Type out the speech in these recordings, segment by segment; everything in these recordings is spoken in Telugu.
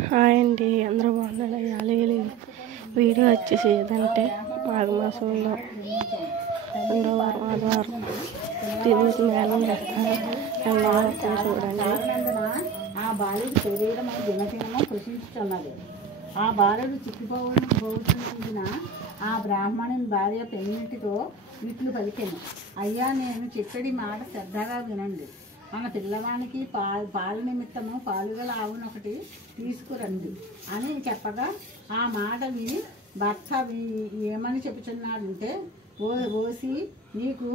హాయ్ అండి, అందరూ బాగున్నారు. యాలగిరి వీడియో వచ్చేసి ఏదంటే మాఘమాసంలో 2వ వారం ఆదివారం తిరుమతి మేళం చేస్తారు. చూడండి. ఆ బాలుడు శరీరం దినదినము కృషించుతున్నది. ఆ బాలుడు చిక్కిపోవుతున్న ఆ బ్రాహ్మణుని భార్య పెన్నిటితో ఇట్లు పలికెను, అయ్యా, నేను చెప్పడి మాట శ్రద్ధగా వినండి. మన పిల్లవానికి పాల నిమిత్తము పాలుగల ఆవునొకటి తీసుకురండి అని చెప్పగా ఆ మాట విని భర్త ఏమని చెప్పుచున్నాడంటే, ఓసి నీకు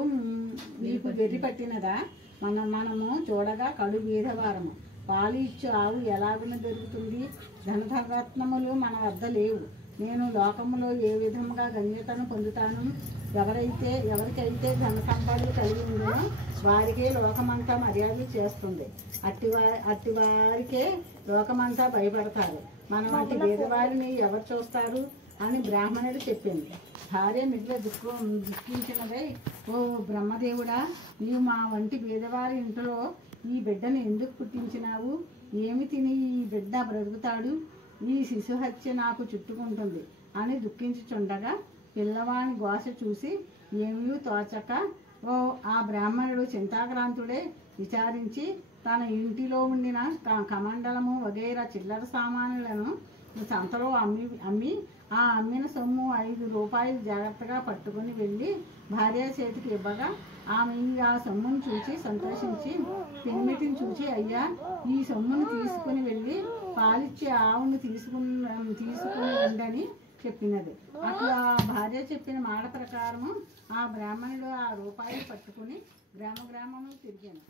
వెర్రి పట్టినదా? మనము చూడగా కడు బీదవారము. పాలు ఇచ్చు ఆవు ఎలాగున దొరుకుతుంది? ధనరత్నములు మన వద్ద లేవు. నేను లోకములో ఏ విధముగా గణ్యతను పొందుతాను? ఎవరికైతే ధన సంపాదన కలిగి ఉందో వారికే లోకమంతా మర్యాద చేస్తుంది. అట్టివారికే లోకమంతా భయపడతారు. మన వంటి పేదవారిని ఎవరు చూస్తారు అని బ్రాహ్మణుడు చెప్పింది. భార్య మిగిలిన దుఃఖించినదై, ఓ బ్రహ్మదేవుడా, నీవు మా వంటి పేదవారి ఇంట్లో ఈ బిడ్డను ఎందుకు పుట్టించినావు? ఏమి తిని ఈ బిడ్డ బ్రతుకుతాడు? ఈ శిశుహత్య నాకు చుట్టుకుంటుంది అని దుఃఖించుచుండగా పిల్లవాని గోస చూసి ఏమీ తోచక ఆ బ్రాహ్మణుడు చింతాక్రాంతుడే విచారించి తన ఇంటిలో ఉండిన కమండలము వగైరా చిల్లర సామానులను సంతలో అమ్మి ఆ అమ్మిన సొమ్ము 5 రూపాయలు జాగ్రత్తగా పట్టుకుని వెళ్ళి భార్య చేతికి ఇవ్వగా ఆమె ఆ సొమ్మును చూసి సంతోషించి పెనిమిటిని చూసి, అయ్యా, ఈ సొమ్మును తీసుకుని వెళ్ళి పాలిచ్చే ఆవును తీసుకుని రండని చెప్పినది. అప్పుడు ఆ భార్య చెప్పిన మాట ప్రకారము ఆ బ్రాహ్మణుడు ఆ రూపాయలు పట్టుకుని గ్రామము తిరిగాను.